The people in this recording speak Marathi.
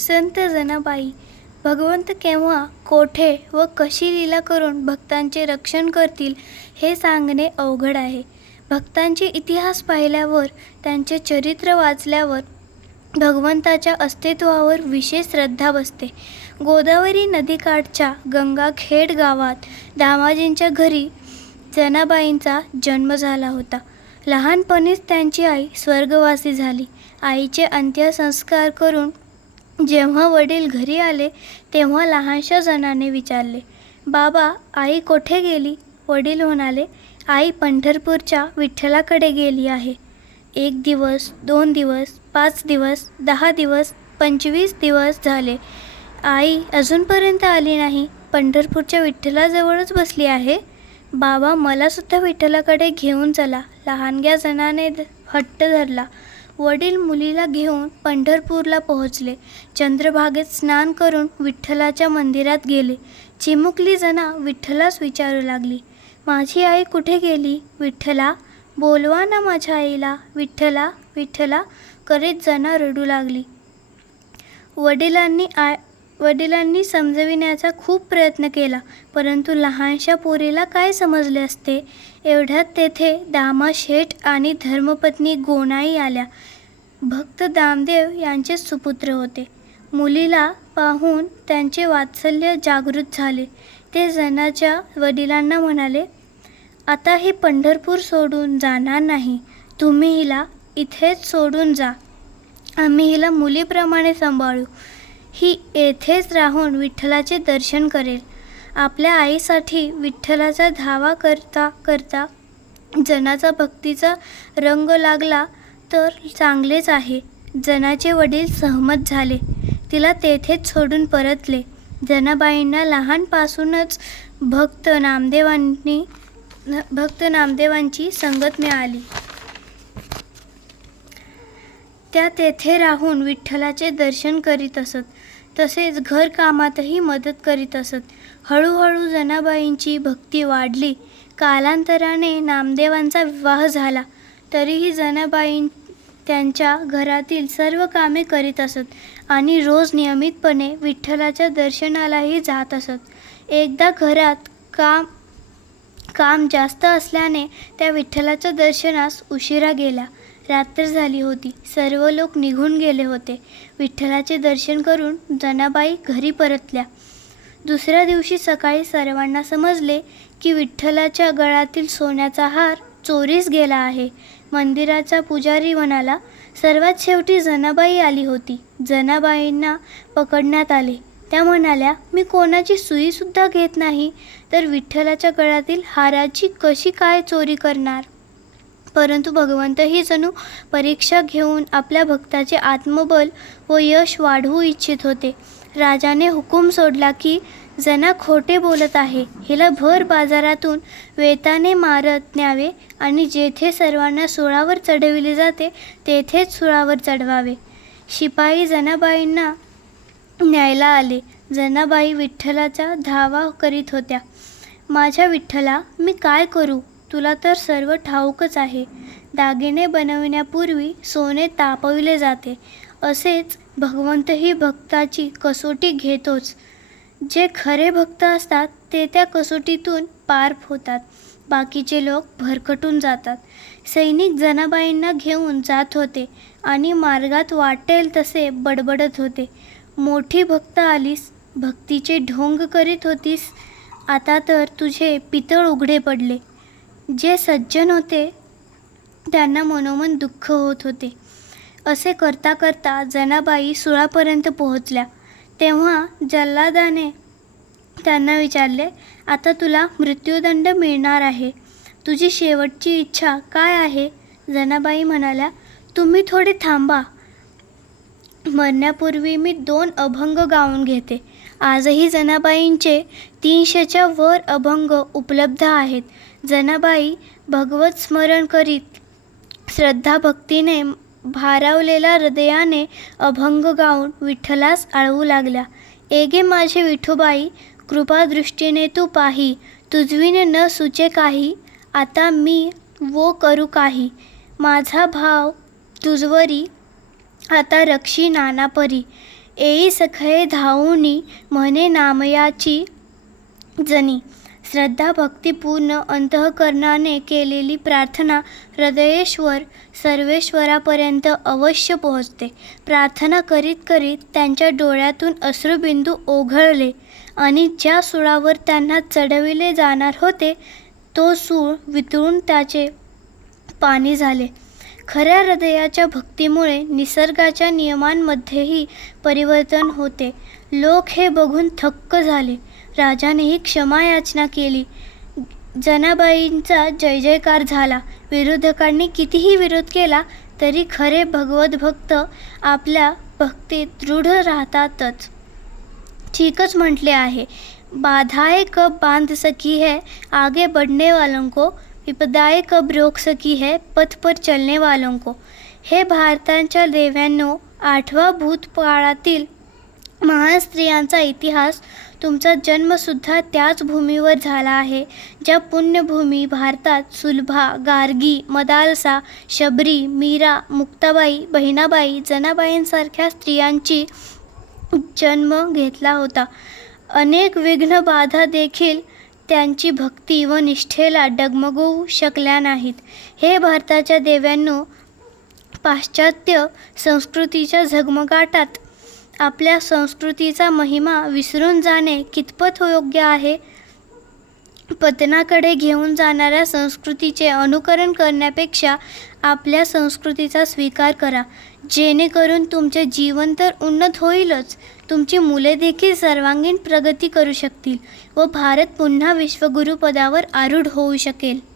संत जनाबाई. भगवंत केव्हा, कोठे व कशी लीला करून भक्तांचे रक्षण करतील हे सांगणे अवघड आहे. भक्तांचे इतिहास पाहिल्यावर, त्यांचे चरित्र वाचल्यावर भगवंताच्या अस्तित्वावर विशेष श्रद्धा बसते. गोदावरी नदीकाठच्या गंगाखेड गावात दामाजींच्या घरी जनाबाईंचा जन्म झाला होता. लहानपणीच त्यांची आई स्वर्गवासी झाली. आईचे अंत्यसंस्कार करून जेव्हा वडील घरी आले तेव्हा लहानशा जनाने विचारले, बाबा, आई कोठे गेली? वडील म्हणाले, आई पंढरपूरच्या विठ्ठलाकडे गेली आहे. 1 दिवस, 2 दिवस, 5 दिवस, 10 दिवस, 25 दिवस झाले. आई अजूनपर्यंत आली नाही. पंढरपूरच्या विठ्ठलाजवळच बसली आहे. बाबा, मला सुद्धा विठ्ठलाकडे घेऊन चला. लहानग्या जनाने हट्ट धरला. वडील मुलीला घेऊन पंढरपूरला पोहोचले. चंद्रभागेत स्नान करून विठ्ठलाच्या मंदिरात गेले. चिमुकली जना विठ्ठलास विचारू लागली, माझी आई कुठे गेली? विठ्ठला, बोलवा ना माझ्या आईला. विठ्ठला, विठ्ठला करीत जना रडू लागली. वडिलांनी समजविण्याचा खूप प्रयत्न केला, परंतु लहानशा पोरीला काय समजले असते. एवढ्यात तेथे दामा शेठ आणि धर्मपत्नी गोनाई आल्या. भक्त दामदेव यांचे सुपुत्र होते. मुलीला पाहून त्यांचे वात्सल्य जागृत झाले. ते जनाच्या वडिलांना म्हणाले, आता ही पंढरपूर सोडून जाणार नाही. तुम्ही हिला इथेच सोडून जा. आम्ही हिला मुलीप्रमाणे सांभाळू. ही येथेच राहून विठ्ठलाचे दर्शन करेल. आपल्या आईसाठी विठ्ठलाचा धावा करता करता जनाचा भक्तीचा रंग लागला तर चांगलेच आहे. जनाचे वडील सहमत झाले. तिला तेथेच सोडून परतले. जनाबाईंना लहानपासूनच भक्त नामदेवांची संगत मिळाली. त्या तेथे राहून विठ्ठलाचे दर्शन करीत असत. तसेच घरकामातही मदत करीत असत. हळूहळू जनाबाईंची भक्ती वाढली. कालांतराने नामदेवांचा विवाह झाला. तरीही जनाबाई त्यांच्या घरातील सर्व कामे करीत असत आणि रोज नियमितपणे विठ्ठलाच्या दर्शनालाही जात असत. एकदा घरात काम जास्त असल्याने त्या विठ्ठलाच्या दर्शनास उशिरा गेल्या. रात्र झाली होती. सर्व लोक निघून गेले होते. विठ्ठलाचे दर्शन करून जनाबाई घरी परतल्या. दुसऱ्या दिवशी सकाळी सर्वांना समजले की विठ्ठलाच्या गळ्यातील सोन्याचा हार चोरीस गेला आहे. मंदिराचा पुजारी म्हणाला. सर्वात शेवटी जनाबाई आली होती. जनाबाईंना पकडण्यात आले. त्या म्हणाल्या, मी कोणाची सुईसुद्धा घेत नाही, तर विठ्ठलाच्या गळ्यातील हाराची कशी काय चोरी करणार? परंतु भगवंतही जणू परीक्षा घेऊन आपल्या भक्ताचे आत्मबल व यश वाढवू इच्छित होते. राजाने हुकूम सोडला की जना खोटे बोलत आहे. हिला भर बाजारातून वेताने मारत न्यावे आणि जेथे सर्वांना सुळावर चढविले जाते तेथेच सुळावर चढवावे. शिपाई जनाबाईंना न्यायला आले. जनाबाई विठ्ठलाचा धावा करीत होत्या. माझ्या विठ्ठला, मी काय करू? तुला तर सर्व ठाऊकच आहे. दागिने बनविण्यापूर्वी सोने तापविले जाते. असेच भगवंतही भक्ताची कसोटी घेतोच. जे खरे भक्त असतात ते त्या कसोटीतून पार होतात. बाकीचे लोक भरकटून जातात. सैनिक जनाबाईंना घेऊन जात होते आणि मार्गात वाटेल तसे बडबडत होते. मोठी भक्त आलीस, भक्तीचे ढोंग करीत होतीस, आता तर तुझे पितळ उघडे पडले. जे सज्जन होते त्यांना मनोमन दुःख होत होते. असे करता करता जनाबाई सुळापर्यंत पोहोचल्या. तेव्हा जल्लादाने त्यांना विचारले, आता तुला मृत्यूदंड मिळणार आहे. तुझी शेवटची इच्छा काय आहे? जनाबाई म्हणाल्या, तुम्ही थोडे थांबा. मरण्यापूर्वी मी 2 अभंग गाऊन घेते. आजही जनाबाईंचे 300च्या वर अभंग उपलब्ध आहेत. जनाबाई भगवत स्मरण करीत श्रद्धाभक्तीने भारावलेल्या हृदयाने अभंग गाऊन विठ्ठलास आळवू लागल्या. एगे माझे विठोबाई, कृपादृष्टीने तू पाही, तुझविने न सुचे काही, आता मी वो करू काही. माझा भाव तुझवरी, आता रक्षी नाना परी. येई सखये धावुनी म्हणे नामयाची जनी. श्रद्धा भक्तिपूर्ण अंतःकरणाने केलेली प्रार्थना हृदयेश्वर सर्वेश्वरापर्यंत अवश्य पोहोचते. प्रार्थना करीत करीत त्यांच्या डोळ्यातून अश्रुबिंदू ओघळले आणि ज्या सुळावर त्यांना चढविले जाणार होते तो सूळ वितळून त्याचे पाणी झाले. खऱ्या हृदयाच्या भक्तीमुळे निसर्गाच्या नियमांमध्येही परिवर्तन होते. लोक हे बघून थक्क झाले. राजानेही क्षमायाचना केली. जनाबाईंचा जय जयकार झाला. विरोधकांनी कितीही विरोध केला तरी खरे भगवत भक्त आपल्या भक्तीत दृढ राहतातच. ठीकच म्हटले आहे. बाधाएं कब बांध सकी है आगे बढ़ने वालों को, विपदाएं कब रोक सकी है पथ पर चलने वालों को. हे भारताच्या देव्यांनो, 8व्या भूतकाळातील महान स्त्रियांचा इतिहास. तुमचा जन्मसुद्धा त्याच भूमीवर झाला आहे ज्या पुण्यभूमी भारतात सुलभा, गार्गी, मदालसा, शबरी, मीरा, मुक्ताबाई, बहिणाबाई, जनाबाईंसारख्या स्त्रियांची जन्म घेतला होता. अनेक विघ्न बाधा देखील त्यांची भक्ती व निष्ठेला डगमगवू शकल्या नाहीत. हे भारताच्या देव्यांनो, पाश्चात्य संस्कृतीच्या झगमगाटात आपल्या संस्कृतीचा महिमा विसरून जाणे कितपत योग्य आहे? पतनाकडे घेऊन जाणाऱ्या संस्कृतीचे अनुकरण करण्यापेक्षा आपल्या संस्कृतीचा स्वीकार करा, जेणेकरून तुमचे जीवन तर उन्नत होईलच, तुमची मुले देखील सर्वांगीण प्रगती करू शकतील व भारत पुन्हा विश्वगुरुपदावर आरूढ होऊ शकेल.